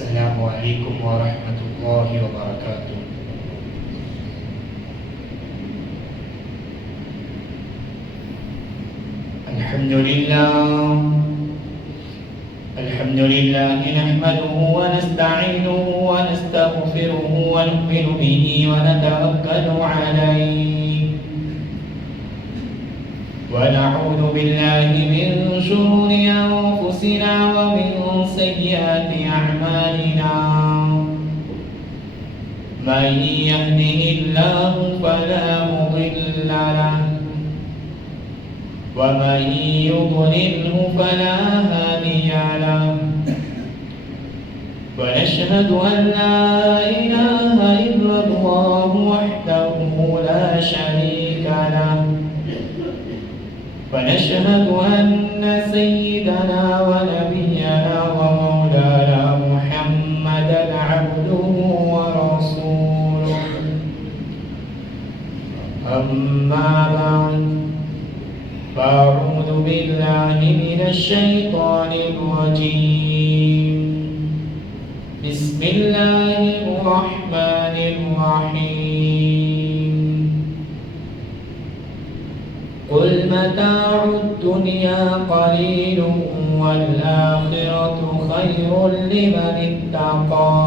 السلام علیکم ورحمۃ اللہ وبرکاتہ۔ الحمد للہ نحمده ونستعینه ونستغفره ونؤمن به ونتوکل علیہ ونعوذ باللہ من شرور انفسنا ومن سیئات اعمالنا، من يهده الله فلا مضل له ومن يضلله فلا هادي له، ونشهد أن لا إله إلا الله وحده لا شريك له، ونشهد أن سيدنا ونبينا ومولانا محمدا عبده ورسوله، أما بعد فأعوذ بالله من الشيطان الرجيم، بسم الله الرحمن الرحيم، قل متاع الدنيا قليل والآخرة خير لمن اتقى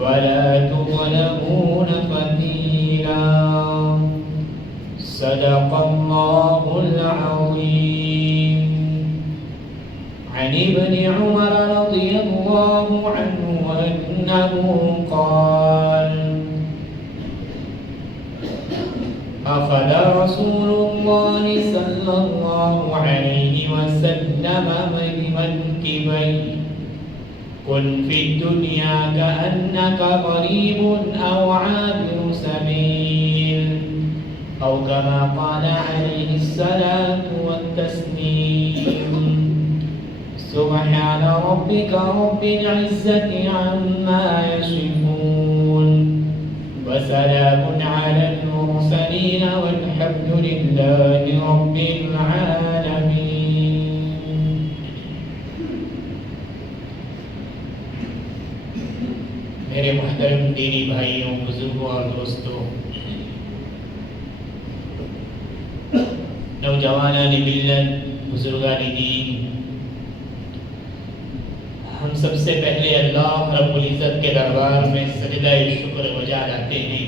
ولا تظلمون فتيلا، صدق الله العظيم۔ عن ابن عمر رضي الله عنه أنه قال: أخذ رسول الله صلى الله عليه وسلم بمنكبيه: كن في الدنيا كأنك غريب أو عابر سبيل، أو كما قال عليه الصلاة والتسليم۔ سبحان ربك رب العزة عما يصفون، وسلام على المرسلين والحمد لله رب العالمين۔ میرے محترم دینی بھائیوں، بزرگوں اور دوستوں، نوجوانان ملت، بزرگان دین، ہم سب سے پہلے اللہ رب العزت کے دربار میں سجدہ شکر وجہ لاتے ہیں،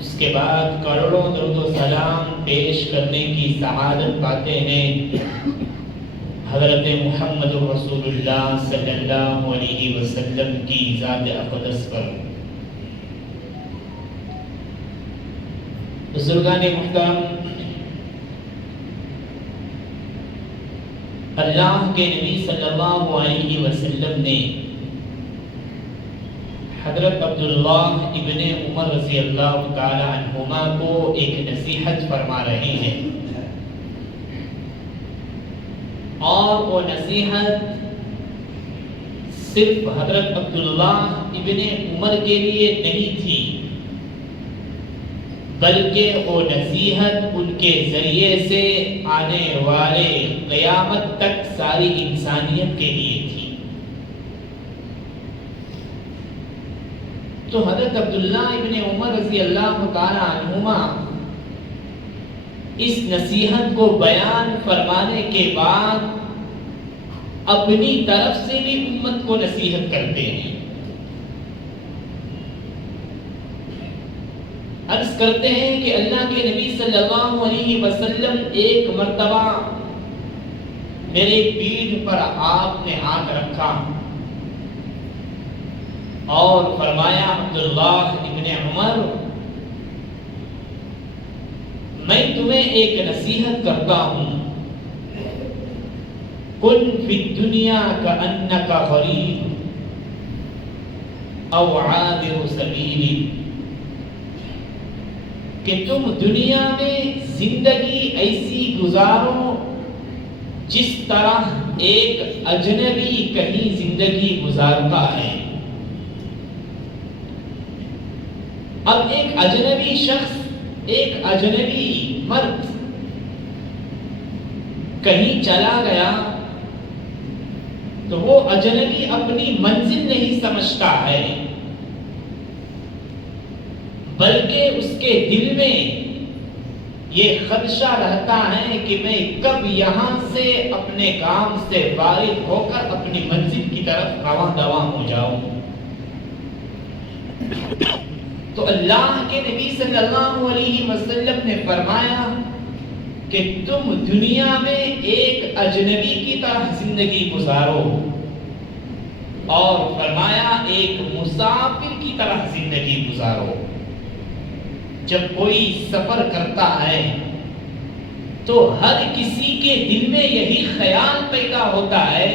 اس کے بعد کروڑوں درود و سلام پیش کرنے کی سعادت پاتے ہیں حضرت محمد رسول اللہ صلی اللہ علیہ وسلم کی ذات اقدس پر۔ بزرگان محترم، اللہ کے نبی صلی اللہ علیہ وسلم نے حضرت عبداللہ ابن عمر رضی اللہ تعالی عنہما کو ایک نصیحت فرما رہے ہیں، اور وہ نصیحت صرف حضرت عبداللہ ابن عمر کے لیے نہیں تھی، بلکہ وہ نصیحت ان کے ذریعے سے آنے والے قیامت تک ساری انسانیت کے لیے تھی۔ تو حضرت عبداللہ ابن عمر رضی اللہ تعالی عنہما اس نصیحت کو بیان فرمانے کے بعد اپنی طرف سے بھی امت کو نصیحت کرتے ہیں۔ عرض کرتے ہیں کہ اللہ کے نبی صلی اللہ علیہ وسلم ایک مرتبہ میرے پیٹھ پر آپ نے ہاتھ رکھا اور فرمایا: عبداللہ ابن عمر، میں تمہیں ایک نصیحت کرتا ہوں، کن فی الدنیا کأنک غریب او عابر سبیل، کہ تم دنیا میں زندگی ایسی گزارو جس طرح ایک اجنبی کہیں زندگی گزارتا ہے۔ اب ایک اجنبی شخص، ایک اجنبی مرد کہیں چلا گیا تو وہ اجنبی اپنی منزل نہیں سمجھتا ہے، بلکہ اس کے دل میں یہ خدشہ رہتا ہے کہ میں کب یہاں سے اپنے کام سے فارغ ہو کر اپنی منزل کی طرف رواں دواں ہو جاؤں۔ تو اللہ کے نبی صلی اللہ علیہ وسلم نے فرمایا کہ تم دنیا میں ایک اجنبی کی طرح زندگی گزارو، اور فرمایا ایک مسافر کی طرح زندگی گزارو۔ جب کوئی سفر کرتا ہے تو ہر کسی کے دل میں یہی خیال پیدا ہوتا ہے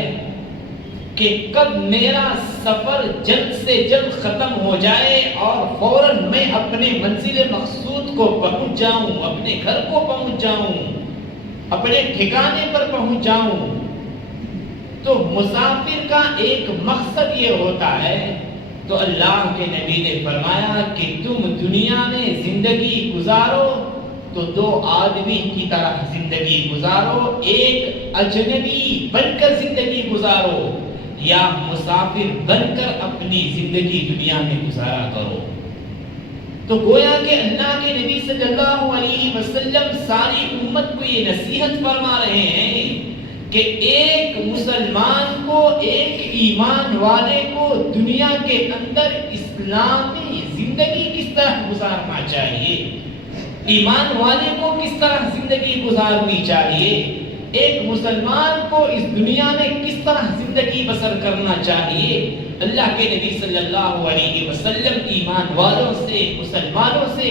کہ کب میرا سفر جلد سے جلد ختم ہو جائے اور فوراً میں اپنے منزل مقصود کو پہنچ جاؤں، اپنے گھر کو پہنچ جاؤں، اپنے ٹھکانے پر پہنچ جاؤں۔ تو مسافر کا ایک مقصد یہ ہوتا ہے۔ تو اللہ کے نبی نے فرمایا کہ تم دنیا میں زندگی گزارو تو دو آدمی کی طرح زندگی گزارو، ایک اجنبی بن کر زندگی گزارو یا مسافر بن کر اپنی زندگی دنیا میں گزارا کرو۔ تو گویا کہ اللہ کے نبی صلی اللہ علیہ وسلم ساری امت کو یہ نصیحت فرما رہے ہیں کہ ایک مسلمان کو، ایک ایمان والے کو دنیا کے اندر اسلامی زندگی کس طرح گزارنا چاہیے، ایمان والے کو کس طرح زندگی گزارنی چاہیے، ایک مسلمان کو اس دنیا میں کس طرح زندگی بسر کرنا چاہیے۔ اللہ کے نبی صلی اللہ علیہ وسلم ایمان والوں سے، مسلمانوں سے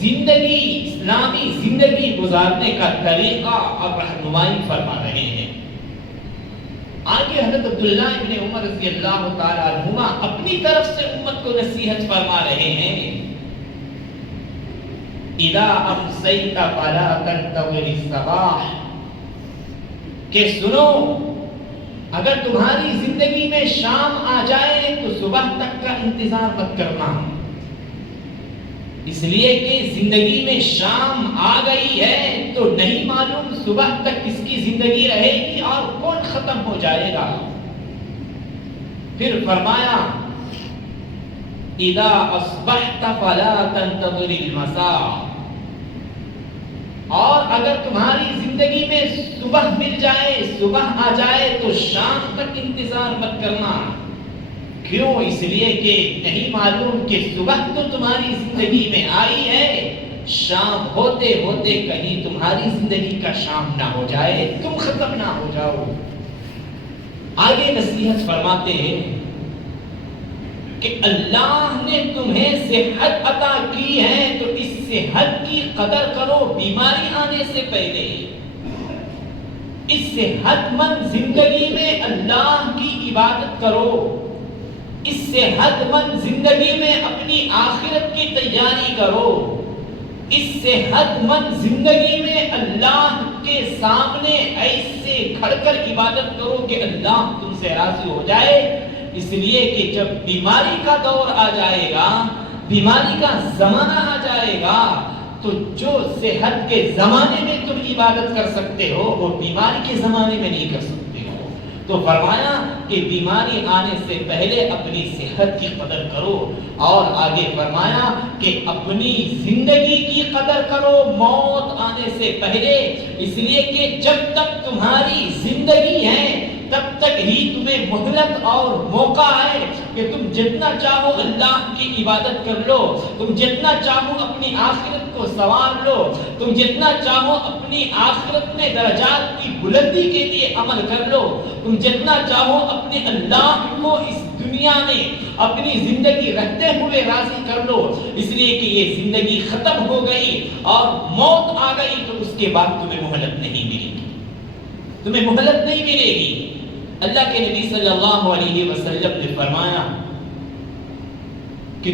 زندگی، اسلامی زندگی گزارنے کا طریقہ اور رہنمائی فرما رہے ہیں۔ آگے حضرت عبداللہ ابن عمر رضی اللہ تعالی عنہما اپنی طرف سے امت کو نصیحت فرما رہے ہیں، اذا امسیت فلا تنتظر الصباح، کہ سنو اگر تمہاری زندگی میں شام آ جائے تو صبح تک کا انتظار مت کرنا، اس لیے کہ زندگی میں شام آ گئی ہے تو نہیں معلوم صبح تک کس کی زندگی رہے گی اور کون ختم ہو جائے گا۔ پھر فرمایا اذا اصبحت فلا تنتظر المساء، اور اگر تمہاری زندگی میں صبح مل جائے، صبح آ جائے تو شام تک انتظار مت کرنا۔ کیوں؟ اس لیے کہ نہیں معلوم کہ صبح تو تمہاری زندگی میں آئی ہے، شام ہوتے ہوتے کہیں تمہاری زندگی کا شام نہ ہو جائے، تم ختم نہ ہو جاؤ۔ آگے نصیحت فرماتے ہیں کہ اللہ نے تمہیں صحت عطا کی ہے تو اس صحت کی قدر کرو بیماری آنے سے پہلے۔ اس صحت مند زندگی میں اللہ کی عبادت کرو، اس صحت مند زندگی میں اپنی آخرت کی تیاری کرو، اس صحت مند زندگی میں اللہ کے سامنے ایسے کھڑ کر عبادت کرو کہ اللہ تم سے راضی ہو جائے۔ اس لیے کہ جب بیماری کا دور آ جائے گا، بیماری کا زمانہ آ جائے گا، تو جو صحت کے زمانے میں تم عبادت کر سکتے ہو وہ بیماری کے زمانے میں نہیں کر سکتے ہو۔ تو فرمایا کہ بیماری آنے سے پہلے اپنی صحت کی قدر کرو، اور آگے فرمایا کہ اپنی زندگی کی قدر کرو موت آنے سے پہلے، اس لیے کہ جب تک تمہاری زندگی ہے تب تک ہی تمہیں مہلت اور موقع ہے کہ تم جتنا چاہو اللہ کی عبادت کر لو، تم جتنا چاہو اپنی آخرت کو سنوار لو، تم جتنا چاہو اپنی آخرت میں درجات کی بلندی کے لیے عمل کر لو، تم جتنا چاہو اپنے اللہ کو اس دنیا میں اپنی زندگی رہتے ہوئے راضی کر لو۔ اس لیے کہ یہ زندگی ختم ہو گئی اور موت آ گئی تو اس کے بعد تمہیں مہلت نہیں ملے گی، تمہیں مہلت نہیں ملے گی۔ اللہ کے نبی صلی اللہ علیہ وسلم نے فرمایا کہ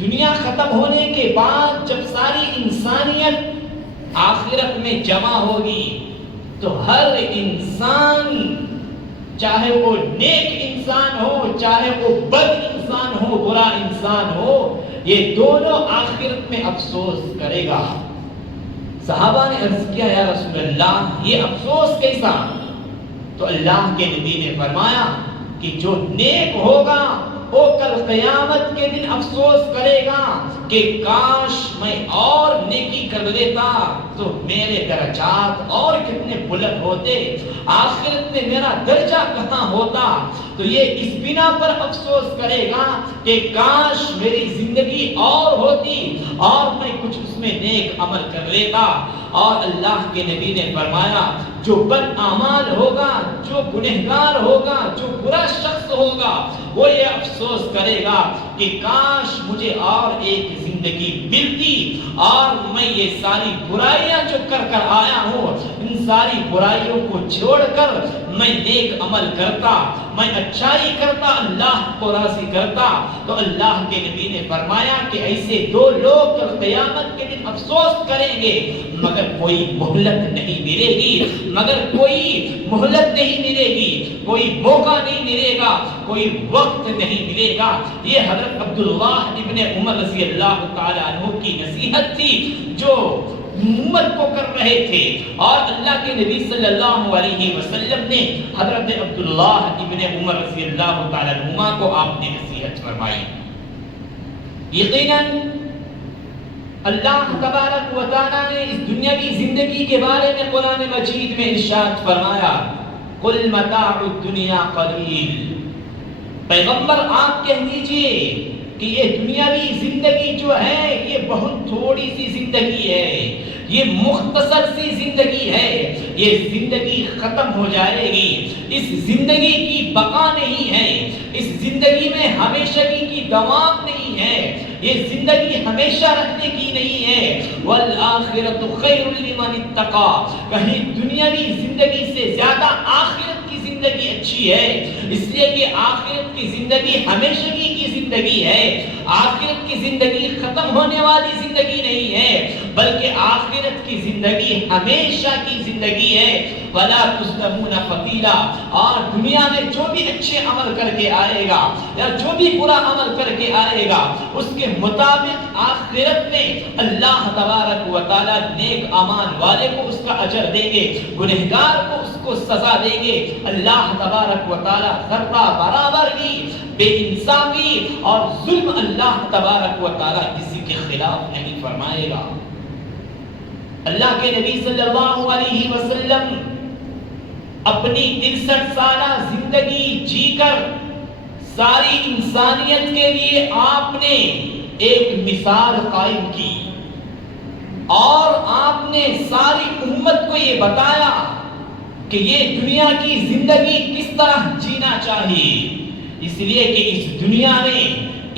دنیا ختم ہونے کے بعد جب ساری انسانیت آخرت میں جمع ہوگی تو ہر انسان، چاہے وہ نیک انسان ہو چاہے وہ بد انسان ہو، برا انسان ہو، یہ دونوں آخرت میں افسوس کرے گا۔ صحابہ نے عرض کیا یا رسول اللہ یہ افسوس کیسا؟ تو اللہ کے نبی نے فرمایا کہ جو نیک ہوگا وہ کل قیامت کے دن افسوس کرے گا کہ کاش میں اور نیکی کر لیتا تو میرے درجات اور کتنے بلند ہوتے، آخرت میں میرا درجہ کہاں ہوتا۔ تو یہ اس بنا پر افسوس کرے گا کہ کاش میری زندگی اور ہوتی اور میں کچھ اس میں نیک عمل کر لیتا۔ اور اللہ کے نبی نے فرمایا جو بد اعمال ہوگا، جو گنہگار ہوگا، جو برا شخص ہوگا، وہ یہ افسوس کرے گا کہ کاش مجھے اور ایک زندگی ملتی اور میں یہ ساری برائیاں جو کر آیا ہوں، ان ساری برائیوں کو چھوڑ کر میں نیک عمل کرتا، میں اچھائی کرتا، اللہ کو راضی کرتا۔ تو اللہ کے نبی نے فرمایا کہ ایسے دو لوگ کل قیامت کے دن افسوس کریں گے مگر کوئی مہلت نہیں ملے گی، مگر کوئی مہلت نہیں ملے گی، کوئی موقع نہیں ملے گا، کوئی وقت نہیں ملے گا۔ یہ حضرت عبداللہ ابن عمر رضی اللہ تعالیٰ عنہ کی نصیحت تھی جو امت کو کر رہے تھے، اور اللہ کے نبی صلی اللہ علیہ وسلم نے حضرت عبداللہ ابن عمر رضی اللہ تعالیٰ عنہما کو آپ نے نصیحت فرمائی۔ یقیناً اللہ تبارک و تعالیٰ نے اس دنیاوی زندگی کے بارے میں قرآن مجید میں ارشاد فرمایا قل متاع الدنیا قلیل، پیغمبر آپ کہہ دیجئے کہ یہ دنیاوی زندگی جو ہے یہ بہت تھوڑی سی زندگی ہے، یہ مختصر سی زندگی ہے، یہ زندگی ختم ہو جائے گی، اس زندگی کی بقا نہیں ہے، اس زندگی میں ہمیشگی کی دوام نہیں ہے، یہ زندگی ہمیشہ رہنے کی نہیں ہے۔ والآخرۃ خیر لمن اتقى، کہیں دنیاوی زندگی سے زیادہ آخرت کی زندگی اچھی ہے، اس لیے کہ آخرت کی زندگی ہمیشگی کی زندگی ہے، آخرت کی زندگی ختم ہونے والی زندگی نہیں ہے، بلکہ آخرت کی زندگی ہمیشہ کی زندگی ہے۔ وَلَا تُظْلَمُونَ فَتِيلًا، اور دنیا میں جو بھی اچھے عمل کر کے آئے گا یا جو بھی برا عمل کر کے آئے گا اس کے مطابق آخرت میں اللہ تبارک و تعالیٰ نیک اعمال والے کو اس کا اجر دیں گے، گنہگار کو اس کو سزا دیں گے۔ اللہ تبارک و تعالیٰ ذرہ برابر بھی بے انصافی اور ظلم اللہ تبارک و تعالیٰ کسی کے خلاف نہیں فرمائے گا۔ اللہ کے نبی صلی اللہ علیہ وسلم اپنی 63 سالہ زندگی جی کر ساری انسانیت کے لیے آپ نے ایک مثال قائم کی اور آپ نے ساری امت کو یہ بتایا کہ یہ دنیا کی زندگی کس طرح جینا چاہیے، اس لیے کہ اس دنیا میں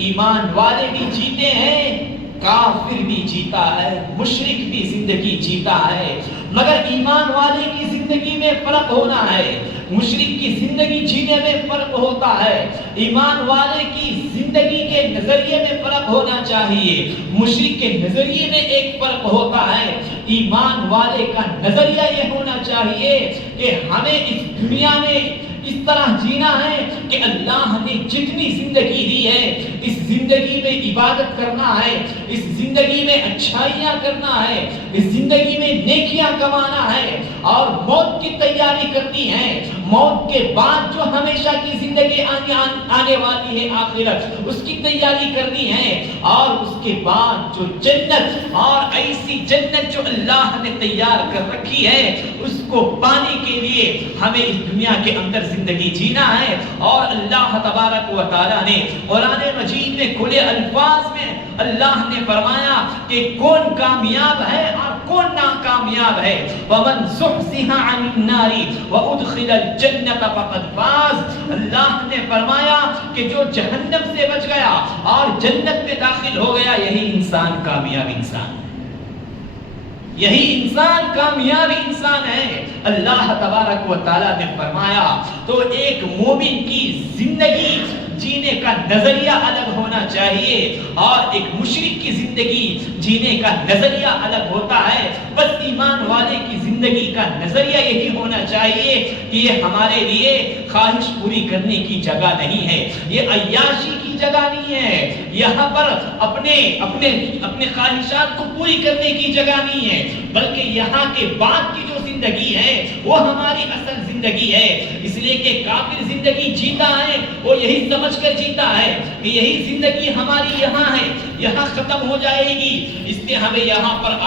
ایمان والے بھی جیتے ہیں، کافر بھی جیتا ہے، مشرک بھی زندگی جیتا ہے، مگر ایمان والے کی زندگی میں فرق ہونا ہے، مشرک کی زندگی جینے میں فرق ہوتا ہے، ایمان والے کی زندگی کے نظریے میں فرق ہونا چاہیے، مشرک کے نظریے میں ایک فرق ہوتا ہے، ایمان والے کا نظریہ یہ ہونا چاہیے کہ ہمیں اس دنیا میں اس طرح جینا ہے کہ اللہ نے جتنی زندگی دی ہے اس زندگی میں عبادت کرنا ہے، اس زندگی میں اچھائیاں کرنا ہے، اس زندگی میں نیکیاں کمانا ہے، اور موت کی تیاری کرنی ہے، موت کے بعد جو ہمیشہ کی زندگی آنے والی ہے آخرت اس کی تیاری کرنی ہے، اور اس کے بعد جو جنت اور ایسی جنت جو اللہ نے تیار کر رکھی ہے اس کو پانے کے لیے ہمیں اس دنیا کے اندر زندگی جینا ہے۔ اور اللہ تبارک و تعالیٰ نے قرآن مجید میں کھلے الفاظ میں اللہ نے فرمایا کہ کون کامیاب ہے اور کون ناکامیاب ہے۔ وَمَنْ زُحْزِحَ عَنِ النَّارِ وَأُدْخِلَ الْجَنَّةَ فَقَدْ فَازَ، اللہ نے فرمایا کہ جو جہنم سے بچ گیا اور جنت میں داخل ہو گیا یہی انسان کامیاب انسان ہے، یہی انسان کامیاب انسان ہے۔ اللہ تبارک و تعالیٰ نے فرمایا تو ایک مومن کی زندگی جینے کا نظریہ الگ ہونا چاہیے اور ایک مشرک کی زندگی جینے کا نظریہ الگ ہوتا ہے۔ بس ایمان والے کی زندگی کا نظریہ یہی ہونا چاہیے کہ یہ ہمارے لیے خواہش پوری کرنے کی جگہ نہیں ہے، یہ عیاشی کی جگہ نہیں ہے، یہاں پر اپنے خواہشات کو پوری کرنے کی جگہ نہیں ہے، بلکہ یہاں کے بعد کی جو زندگی ہے وہ ہماری اصل زندگی ہے۔ اس لیے کہ کافر زندگی جیتا ہے وہ یہی سمجھ کر جیتا ہے کہ یہی زندگی ہماری یہاں ہے، یہاں ختم ہو جائے گی، اس لیے ہمیں یہاں پر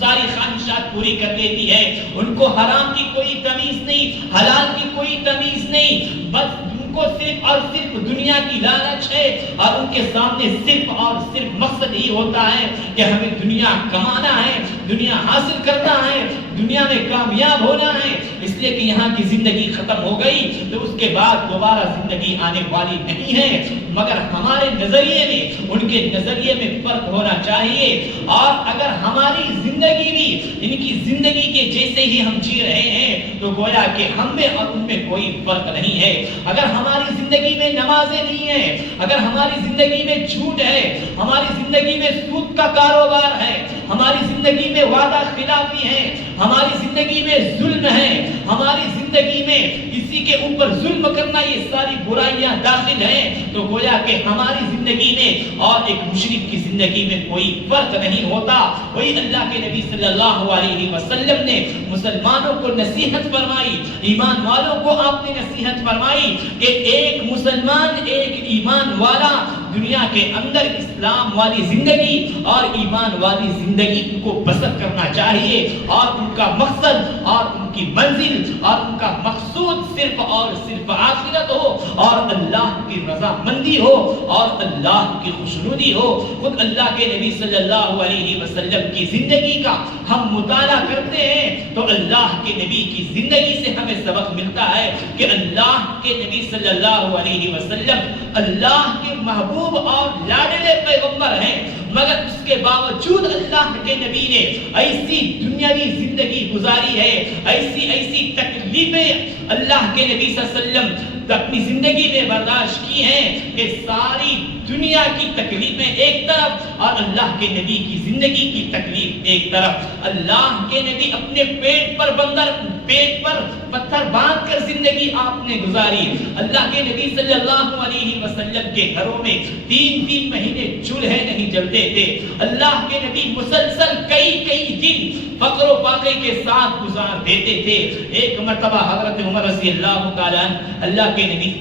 ساری خواہشات پوری کر لیتی ہے۔ ان کو حرام کی کوئی تمیز نہیں، حلال کی کوئی تمیز نہیں، بس ان کو صرف اور صرف دنیا کی لالچ ہے، اور ان کے سامنے صرف اور صرف مقصد ہی ہوتا ہے کہ ہمیں دنیا کمانا ہے، دنیا حاصل کرنا ہے، دنیا میں کامیاب ہونا ہے۔ اس لیے کہ یہاں کی زندگی ختم ہو گئی تو اس کے بعد دوبارہ زندگی آنے والی نہیں ہے، مگر ہمارے نظریے میں ان کے نظریے میں فرق ہونا چاہیے۔ اور اگر ہماری زندگی بھی ان کی زندگی کے جیسے ہی ہم جی رہے ہیں تو گویا کہ ہم میں اور ان میں کوئی فرق نہیں ہے۔ اگر ہماری زندگی میں نمازیں نہیں ہیں، اگر ہماری زندگی میں جھوٹ ہے، ہماری زندگی میں سود کا کاروبار ہے، ہماری زندگی میں وعدہ خلافی ہے، ہماری زندگی میں ظلم ہے، ہماری زندگی میں کسی کے اوپر ظلم کرنا، یہ ساری برائیاں داخل ہیں، تو گویا کہ ہماری زندگی میں اور ایک مشرک کی زندگی میں کوئی فرق نہیں ہوتا۔ وہی اللہ کے نبی صلی اللہ علیہ وسلم نے مسلمانوں کو نصیحت فرمائی، ایمان والوں کو آپ نے نصیحت فرمائی کہ ایک مسلمان، ایک ایمان والا دنیا کے اندر اسلام والی زندگی اور ایمان والی زندگی کو بسر کرنا چاہیے، اور ان کا مقصد اور ان کی منزل اور ان کا مقصود صرف اور صرف آخرت ہو، اور اللہ کی رضا مندی ہو، اور اللہ کی خوشنودی ہو۔ خود اللہ کے نبی صلی اللہ علیہ وسلم کی زندگی کا ہم مطالعہ کرتے ہیں تو اللہ کے نبی کی زندگی سے ہمیں سبق ملتا ہے کہ اللہ کے نبی صلی اللہ علیہ وسلم اللہ کے محبوب اور لاڈلے پیغمبر ہیں، مگر اس کے باوجود اللہ کے نبی نے ایسی دنیاوی زندگی گزاری ہے، ایسی تکلیفیں اللہ کے نبی صلی اللہ علیہ وسلم اپنی زندگی میں برداشت کی ہیں کہ ساری دنیا کی تکلیفیں ایک طرف اور اللہ کے نبی کی زندگی کی تکلیف ایک طرف۔ اللہ کے نبی اپنے پیٹ پر پتھر باندھ کر زندگی آپ نے گزاری۔ اللہ کے نبی صلی اللہ علیہ وسلم کے گھروں میں 3 مہینے چولہے نہیں جلتے تھے۔ اللہ کے نبی مسلسل کئی دن فقر و فاقے کے ساتھ گزار دیتے تھے۔ ایک مرتبہ حضرت عمر رضی اللہ تعالیٰ اللہ کے نبی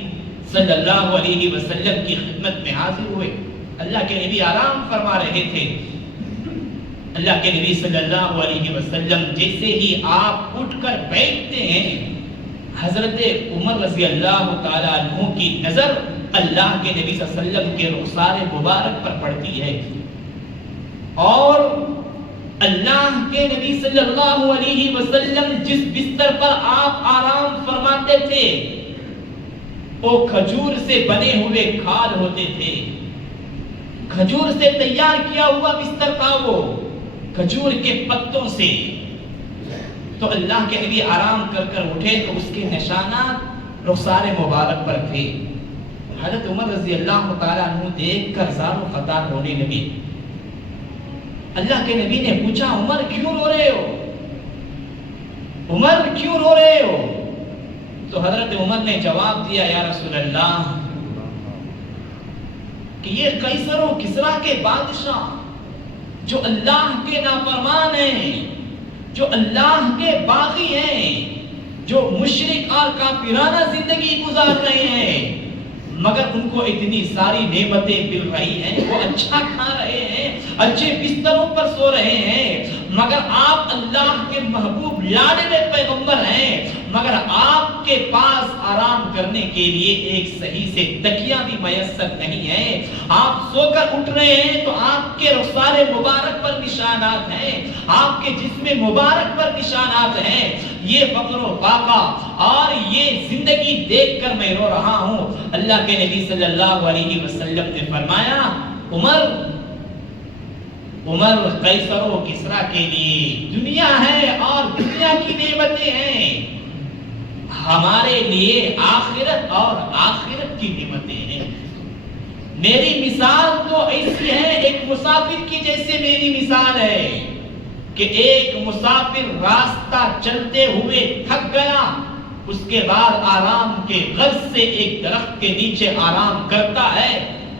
صلی اللہ علیہ وسلم کی خدمت میں حاضر ہوئے۔ اللہ کے نبی آرام فرما رہے تھے۔ اللہ کے نبی صلی اللہ علیہ وسلم جیسے ہی آپ اٹھ کر بیٹھتے ہیں، حضرت عمر رضی اللہ تعالیٰ عنہ کی نظر اللہ کے نبی صلی اللہ علیہ وسلم کے رخسار مبارک پر پڑتی ہے، اور اللہ کے نبی صلی اللہ علیہ وسلم جس بستر پر آپ آرام فرماتے تھے وہ کھجور سے بنے ہوئے کھال ہوتے تھے، کھجور سے تیار کیا ہوا بستر تھا، وہ کھجور کے پتوں سے۔ تو اللہ کے نبی آرام کر اٹھے تو اس کے نشانات رخسار مبارک پر تھے۔ حضرت عمر رضی اللہ تعالیٰ عنہ دیکھ کر زار و خطار رونے لگے۔ اللہ کے نبی نے پوچھا، عمر کیوں رو رہے ہو؟ عمر کیوں رو رہے ہو؟ تو حضرت عمر نے جواب دیا، یا رسول اللہ، کہ یہ قیصر و کسریٰ کے بادشاہ جو اللہ کے نافرمان ہیں، جو اللہ کے باغی ہیں، جو مشرک اور کافرانہ زندگی گزار رہے ہیں، مگر ان کو اتنی ساری نعمتیں مل رہی ہیں، وہ اچھا کھا رہے ہیں، اچھے بستروں پر سو رہے ہیں، مگر آپ اللہ کے محبوب لاڈلے پیغمبر ہیں، مگر آپ کے پاس آرام کرنے کے لیے ایک صحیح سے تکیہ بھی میسر نہیں ہے۔ آپ سو کر اٹھ رہے ہیں تو آپ کے رخسار مبارک پر نشانات ہیں، آپ کے جسم مبارک پر نشانات ہیں۔ یہ فقر و فاقہ اور یہ زندگی دیکھ کر میں رو رہا ہوں۔ اللہ کے نبی صلی اللہ علیہ وسلم نے فرمایا، عمر قیصر و کسریٰ کے لیے دنیا ہے اور دنیا کی نعمتیں ہیں، ہمارے لیے آخرت اور آخرت کی نعمتیں ہیں۔ میری مثال تو ایسی ہے، ایک مسافر کی جیسے میری مثال ہے کہ ایک مسافر راستہ چلتے ہوئے تھک گیا، اس کے بعد آرام کے غرض سے ایک درخت کے نیچے آرام کرتا ہے،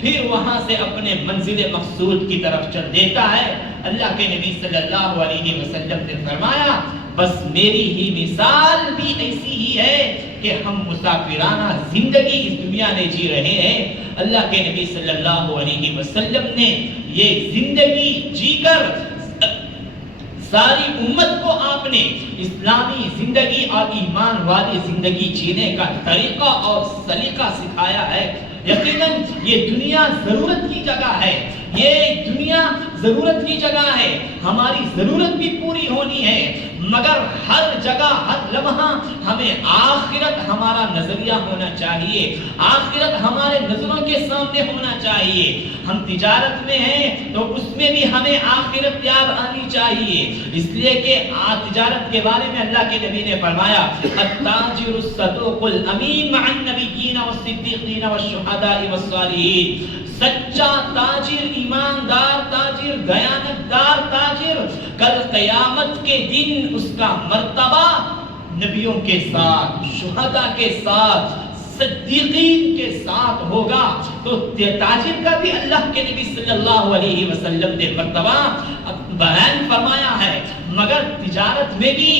پھر وہاں سے اپنے منزل مقصود کی طرف چل دیتا ہے۔ اللہ کے نبی صلی اللہ علیہ وسلم نے فرمایا بس میری ہی مثال بھی ایسی ہی ہے کہ ہم مسافرانہ زندگی اس دنیا میں جی رہے ہیں۔ اللہ کے نبی صلی اللہ علیہ وسلم نے یہ زندگی جی کر ساری امت کو آپ نے اسلامی زندگی اور ایمان والی زندگی جینے کا طریقہ اور سلیقہ سکھایا ہے۔ یقیناً یہ دنیا ضرورت کی جگہ ہے، یہ دنیا ضرورت کی جگہ ہے، ہماری ضرورت بھی پوری ہونی ہے، مگر ہر جگہ ہر لمحہ ہمیں آخرت ہمارا نظریہ ہونا چاہیے، آخرت ہمارے نظروں کے سامنے ہونا چاہیے۔ ہم تجارت میں ہیں تو اس میں بھی ہمیں آخرت یاد آنی چاہیے، اس لیے کہ تجارت کے بارے میں اللہ کے نبی نے فرمایا التاجر الصدوق الامین مع النبیین والصدیقین والشہداء والصالحین، سچا تاجر، ایماندار تاجر، دیانتدار تاجر کل قیامت کے دن اس کا مرتبہ نبیوں کے ساتھ، شہداء کے ساتھ، صدیقین کے ساتھ ہوگا۔ تو تاجر کا بھی اللہ کے نبی صلی اللہ علیہ وسلم نے مرتبہ بیان فرمایا ہے، مگر تجارت میں بھی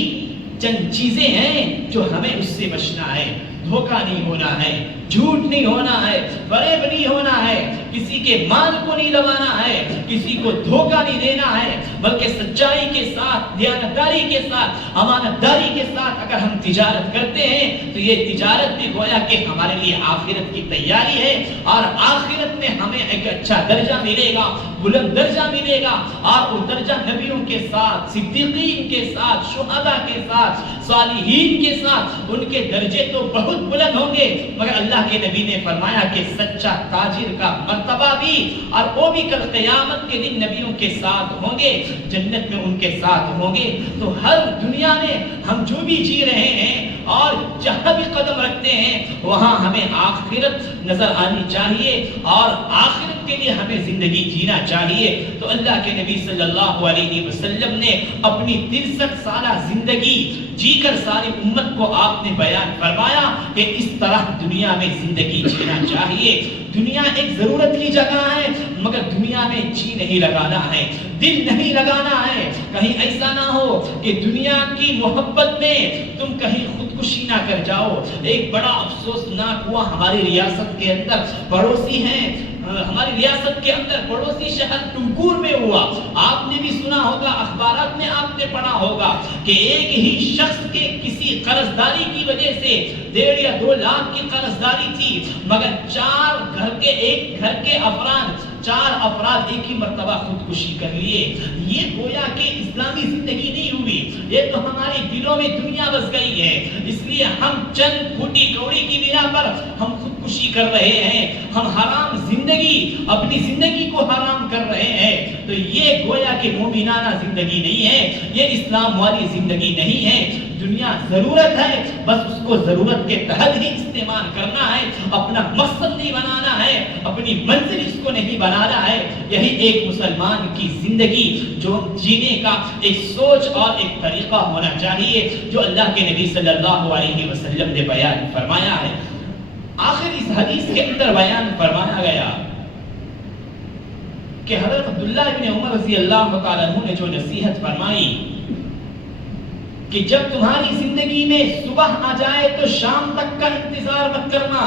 چند چیزیں ہیں جو ہمیں اس سے بچنا ہے۔ دھوکہ نہیں ہونا ہے، جھوٹ نہیں ہونا ہے، فریب نہیں ہونا ہے، کسی کے مال کو نہیں لگانا ہے، کسی کو دھوکہ نہیں دینا ہے، بلکہ سچائی کے ساتھ، دیانتداری کے ساتھ، امانتداری کے ساتھ اگر ہم تجارت کرتے ہیں تو یہ تجارت بھی گویا کہ ہمارے لیے آخرت کی تیاری ہے، اور آخرت میں ہمیں ایک اچھا درجہ ملے گا، بلند درجہ ملے گا، اور وہ درجہ نبیوں کے ساتھ، صدیقین کے ساتھ، شہداء کے ساتھ، صالحین کے ساتھ، ان کے درجے تو بہت بلند ہوں گے، مگر اللہ کے نبی نے فرمایا کہ سچا تاجر کا مرتبہ بھی، اور وہ بھی کل قیامت کے دن نبیوں کے ساتھ ہوں گے، جنت میں ان کے ساتھ ہوں گے۔ تو ہر دنیا میں ہم جو بھی جی رہے ہیں اور جہاں بھی قدم رکھتے ہیں وہاں ہمیں آخرت نظر آنی چاہیے، اور آخرت کے لیے ہمیں زندگی جینا چاہیے۔ تو اللہ کے نبی صلی اللہ علیہ وسلم نے اپنی 63 سالہ زندگی جی کر ساری امت کو آپ نے بیان فرمایا کہ اس طرح دنیا میں زندگی جینا چاہیے۔ دنیا ایک ضرورت کی جگہ ہے، مگر دنیا میں جی نہیں لگانا ہے، دل نہیں لگانا ہے، کہیں ایسا نہ ہو کہ دنیا کی محبت میں تم کہیں خودکشی نہ کر جاؤ۔ ایک بڑا افسوسناک ہوا ہماری ریاست کے اندر، پڑوسی ہیں ہماری ریاست کے اندر، پڑوسی شہر ٹمکور میں ہوا۔ آپ نے بھی سنا ہوگا، اخبارات میں آپ نے پڑھا ہوگا کہ ایک ہی شخص کے کسی قرضداری کی وجہ سے 1.5 یا 2 لاکھ کی قرضداری تھی، مگر 4 افراد ایک ہی مرتبہ خودکشی کر لیے۔ یہ گویا کہ اسلامی زندگی نہیں ہوئی، یہ تو ہمارے دلوں میں دنیا بس گئی ہے، اس لیے ہم چند پھوٹی کوڑی کی بنا پر ہم خودکشی کر رہے ہیں، ہم حرام زندگی، اپنی زندگی کو حرام کر رہے ہیں۔ تو یہ گویا کہ مومنانہ زندگی نہیں ہے، یہ اسلام والی زندگی نہیں ہے۔ دنیا ضرورت ہے، بس اس کو ضرورت کے تحت ہی استعمال کرنا ہے، اپنا مقصد نہیں بنانا ہے، اپنی منزل اس کو نہیں بنانا ہے۔ یہی ایک مسلمان کی زندگی جو جینے کا ایک سوچ اور ایک طریقہ ہونا چاہیے، جو اللہ کے نبی صلی اللہ علیہ وسلم نے بیان فرمایا ہے۔ آخر اس حدیث کے اندر بیان فرمایا گیا کہ حضرت عبداللہ ابن عمر رضی اللہ تعالیٰ عنہ نے جو نصیحت فرمائی کہ جب تمہاری زندگی میں صبح آ جائے تو شام تک کا انتظار مت کرنا،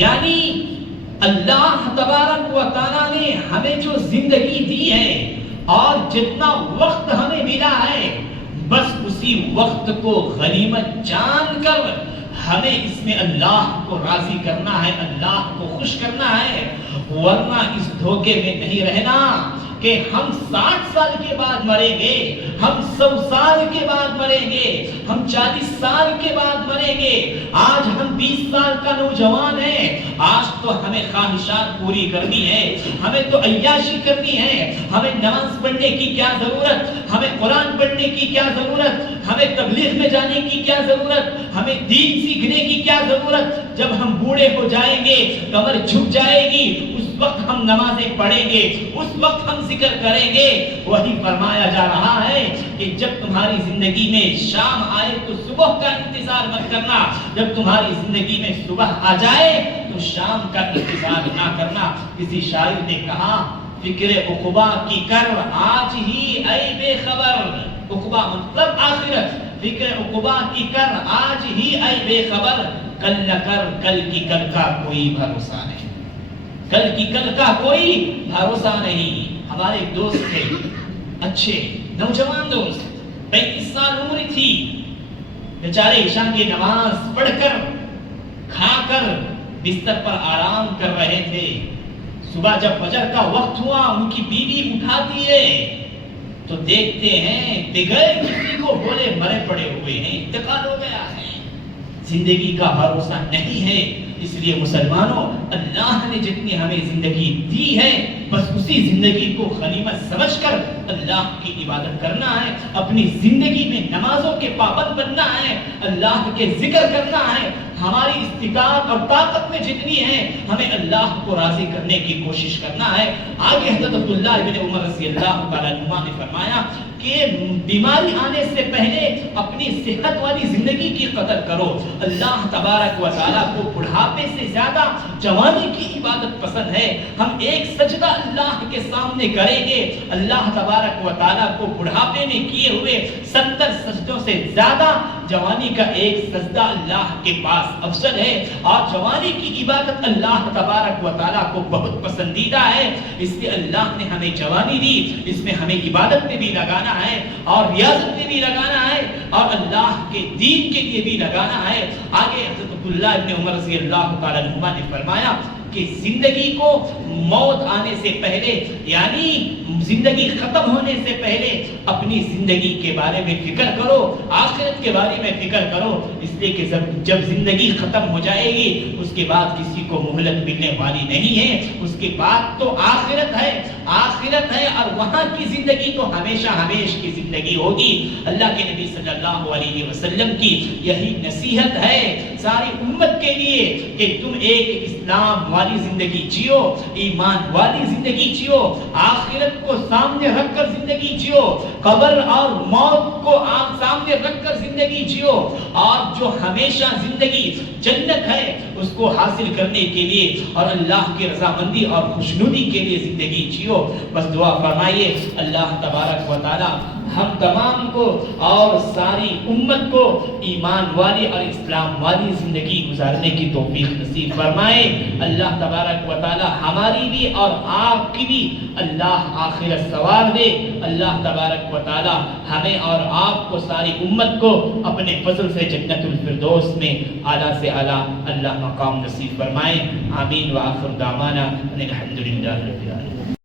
یعنی اللہ تبارک و تعالیٰ نے ہمیں جو زندگی دی ہے اور جتنا وقت ہمیں ملا ہے، بس اسی وقت کو غنیمت جان کر ہمیں اس میں اللہ کو راضی کرنا ہے، اللہ کو خوش کرنا ہے، ورنہ اس دھوکے میں نہیں رہنا کہ ہم 60 سال کے بعد مریں گے، ہم 100 سال کے بعد مریں گے، ہم 40 سال کے بعد مریں گے۔ آج ہم 20 سال کا نوجوان ہیں، آج تو ہمیں خواہشات پوری کرنی ہے، ہمیں تو عیاشی کرنی ہے، ہمیں نماز پڑھنے کی کیا ضرورت، ہمیں قرآن پڑھنے کی کیا ضرورت، ہمیں تبلیغ میں جانے کی کیا ضرورت، ہمیں دین سیکھنے کی کیا ضرورت۔ جب ہم بوڑھے ہو جائیں گے، کمر جھک جائے گی، اس وقت ہم نمازیں پڑھیں گے، اس وقت ہم ذکر کریں گے۔ وہی فرمایا جا رہا ہے کہ جب تمہاری زندگی میں شام آئے تو صبح کا انتظار مت کرنا، جب تمہاری زندگی میں صبح آ جائے تو شام کا انتظار نہ کرنا۔ کسی شاعر نے کہا فکر عقبہ کی کر آج ہی اے بے خبر، عقبہ مطلب آخرت، فکر عقبہ کی کر آج ہی اے بے خبر، کل نہ کر کل کی کل کا کوئی بھروسہ نہیں، کل کی کل کا کوئی بھروسہ نہیں۔ ہمارے ایک دوست تھے، اچھے نوجوان دوست، 35 سال عمر تھی، بیچارے عشاء کی نماز پڑھ کر کھا کر بستر پر آرام کر رہے تھے۔ صبح جب فجر کا وقت ہوا ان کی بیوی اٹھاتی ہے تو دیکھتے ہیں بغیر کسی کو بولے مرے پڑے ہوئے ہیں، انتقال ہو گیا ہے۔ زندگی کا بھروسہ نہیں ہے، اس لیے مسلمانوں اللہ نے جتنی ہمیں زندگی دی ہے بس اسی زندگی کو غنیمت سمجھ کر اللہ کی عبادت کرنا ہے، اپنی زندگی میں نمازوں کے پابند بننا ہے، اللہ کے ذکر کرنا ہے۔ ہماری استطاعت اور طاقت میں جتنی ہے ہمیں اللہ کو راضی کرنے کی کوشش کرنا ہے۔ آگے حضرت عبداللہ بن عمر رضی اللہ تعالیٰ عنہ نے فرمایا کہ بیماری آنے سے پہلے اپنی صحت والی زندگی کی قدر کرو۔ اللہ تبارک و تعالیٰ کو بڑھاپے سے زیادہ جوانی کی عبادت پسند ہے۔ ہم ایک سجدہ اللہ کے سامنے کریں گے، اللہ تبارک و تعالیٰ کو بڑھاپے میں کیے ہوئے 70 سجدوں سے زیادہ جوانی کا ایک سجدہ اللہ کے پاس افضل ہے، اور جوانی کی عبادت اللہ تبارک و تعالیٰ کو بہت پسندیدہ ہے۔ اس لیے اللہ نے ہمیں جوانی دی، اس میں ہمیں عبادت میں بھی لگانا ہے اور ریاضت میں بھی لگانا ہے اور اللہ کے دین کے لیے بھی لگانا ہے۔ آگے حضرت عبداللہ ابن عمر رضی اللہ تعالیٰ عنہ نے فرمایا کہ زندگی کو موت آنے سے پہلے، یعنی زندگی ختم ہونے سے پہلے اپنی زندگی کے بارے میں فکر کرو، آخرت کے بارے میں فکر کرو، اس لیے کہ جب زندگی ختم ہو جائے گی اس کے بعد کسی کو مہلت ملنے والی نہیں ہے، اس کے بعد تو آخرت ہے، آخرت ہے، اور وہاں کی زندگی تو ہمیشہ ہمیش کی زندگی ہوگی۔ اللہ کے نبی صلی اللہ علیہ وسلم کی یہی نصیحت ہے ساری امت کے لیے کہ تم ایک اسلام والی زندگی جیو، ایمان والی زندگی جیو، آخرت کو سامنے رکھ کر زندگی جیو، قبر اور موت کو سامنے رکھ کر زندگی جیو، اور جو ہمیشہ زندگی جنت ہے اس کو حاصل کرنے کے لیے اور اللہ کی رضامندی اور خوشنودی کے لیے زندگی جیو۔ بس دعا فرمائیے اللہ تبارک و تعالی ہم تمام کو اور ساری امت کو ایمان والی اور اسلام والی زندگی گزارنے کی توفیق نصیب فرمائے۔ اللہ تبارک و تعالی ہماری بھی اور آپ کی بھی اللہ آخرت سوار دے۔ اللہ تبارک و تعالی ہمیں اور آپ کو ساری امت کو اپنے فضل سے جنت الفردوس میں اعلیٰ سے اعلیٰ اللہ مقام نصیب فرمائے۔ آمین وآخر دعوانا ان الحمد للہ رب العالمین۔